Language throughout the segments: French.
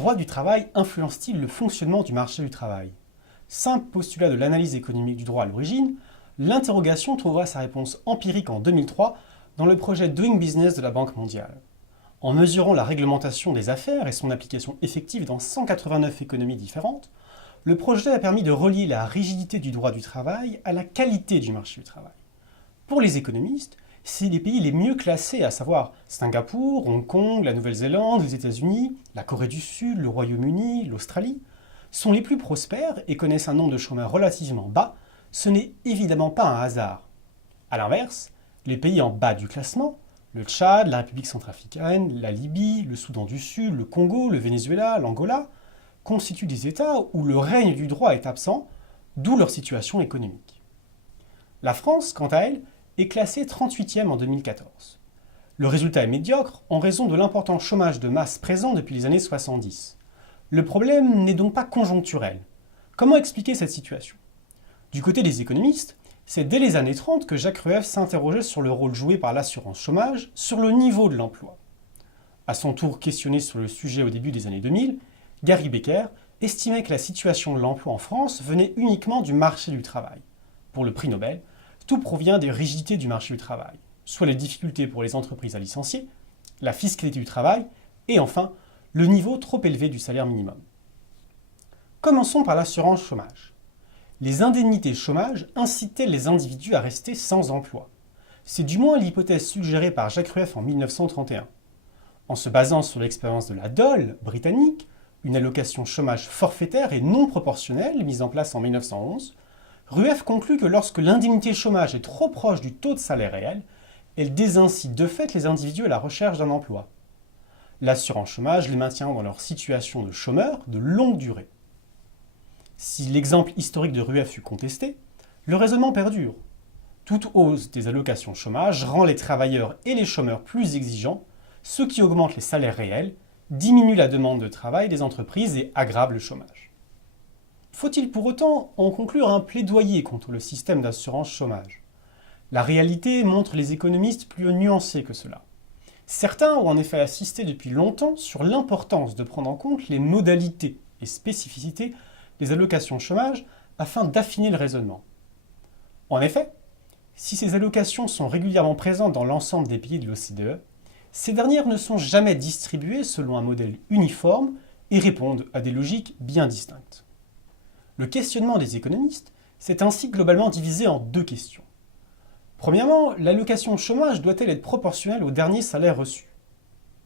droit du travail influence-t-il le fonctionnement du marché du travail? Simple postulat de l'analyse économique du droit à l'origine, l'interrogation trouvera sa réponse empirique en 2003 dans le projet Doing Business de la Banque mondiale. En mesurant la réglementation des affaires et son application effective dans 189 économies différentes, le projet a permis de relier la rigidité du droit du travail à la qualité du marché du travail. Pour les économistes, c'est les pays les mieux classés, à savoir Singapour, Hong Kong, la Nouvelle-Zélande, les États-Unis, la Corée du Sud, le Royaume-Uni, l'Australie, sont les plus prospères et connaissent un nombre de chômeurs relativement bas, ce n'est évidemment pas un hasard. A l'inverse, les pays en bas du classement, le Tchad, la République centrafricaine, la Libye, le Soudan du Sud, le Congo, le Venezuela, l'Angola, constituent des États où le règne du droit est absent, d'où leur situation économique. La France, quant à elle, est classée 38e en 2014. Le résultat est médiocre en raison de l'important chômage de masse présent depuis les années 70. Le problème n'est donc pas conjoncturel. Comment expliquer cette situation? Du côté des économistes, c'est dès les années 30 que Jacques Rueff s'interrogeait sur le rôle joué par l'assurance chômage sur le niveau de l'emploi. À son tour questionné sur le sujet au début des années 2000, Gary Becker estimait que la situation de l'emploi en France venait uniquement du marché du travail. Pour le prix Nobel, tout provient des rigidités du marché du travail, soit les difficultés pour les entreprises à licencier, la fiscalité du travail et enfin le niveau trop élevé du salaire minimum. Commençons par l'assurance chômage. Les indemnités chômage incitaient les individus à rester sans emploi. C'est du moins l'hypothèse suggérée par Jacques Rueff en 1931. En se basant sur l'expérience de la Dole britannique, une allocation chômage forfaitaire et non proportionnelle mise en place en 1911, Rueff conclut que lorsque l'indemnité chômage est trop proche du taux de salaire réel, elle désincite de fait les individus à la recherche d'un emploi. L'assurance chômage les maintient dans leur situation de chômeurs de longue durée. Si l'exemple historique de Rueff fut contesté, le raisonnement perdure. Toute hausse des allocations chômage rend les travailleurs et les chômeurs plus exigeants, ce qui augmente les salaires réels, diminue la demande de travail des entreprises et aggrave le chômage. Faut-il pour autant en conclure un plaidoyer contre le système d'assurance chômage? La réalité montre les économistes plus nuancés que cela. Certains ont en effet insisté depuis longtemps sur l'importance de prendre en compte les modalités et spécificités des allocations chômage afin d'affiner le raisonnement. En effet, si ces allocations sont régulièrement présentes dans l'ensemble des pays de l'OCDE, ces dernières ne sont jamais distribuées selon un modèle uniforme et répondent à des logiques bien distinctes. Le questionnement des économistes s'est ainsi globalement divisé en deux questions. Premièrement, l'allocation chômage doit-elle être proportionnelle au dernier salaire reçu?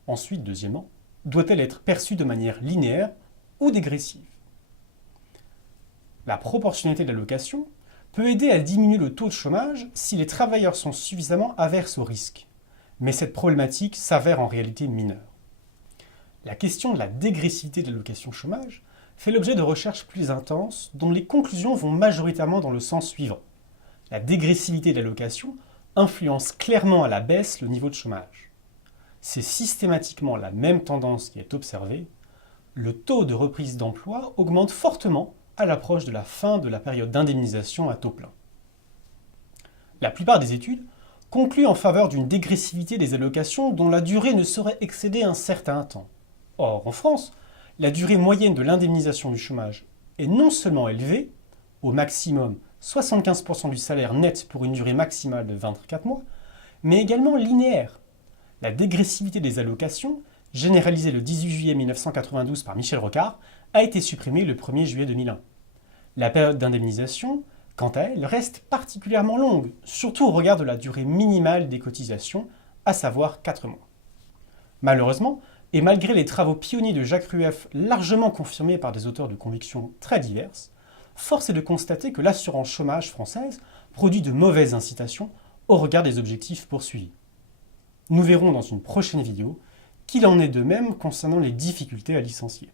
Ensuite, deuxièmement, doit-elle être perçue de manière linéaire ou dégressive? La proportionnalité de l'allocation peut aider à diminuer le taux de chômage si les travailleurs sont suffisamment averses au risque. Mais cette problématique s'avère en réalité mineure. La question de la dégressivité de l'allocation chômage fait l'objet de recherches plus intenses dont les conclusions vont majoritairement dans le sens suivant. La dégressivité de l'allocation influence clairement à la baisse le niveau de chômage. C'est systématiquement la même tendance qui est observée. Le taux de reprise d'emploi augmente fortement à l'approche de la fin de la période d'indemnisation à taux plein. La plupart des études concluent en faveur d'une dégressivité des allocations dont la durée ne saurait excéder un certain temps. Or, en France, la durée moyenne de l'indemnisation du chômage est non seulement élevée, au maximum 75% du salaire net pour une durée maximale de 24 mois, mais également linéaire. La dégressivité des allocations, généralisée le 18 juillet 1992 par Michel Rocard, a été supprimée le 1er juillet 2001. La période d'indemnisation, quant à elle, reste particulièrement longue, surtout au regard de la durée minimale des cotisations, à savoir 4 mois. Malheureusement, et malgré les travaux pionniers de Jacques Rueff largement confirmés par des auteurs de convictions très diverses, force est de constater que l'assurance chômage française produit de mauvaises incitations au regard des objectifs poursuivis. Nous verrons dans une prochaine vidéo qu'il en est de même concernant les difficultés à licencier.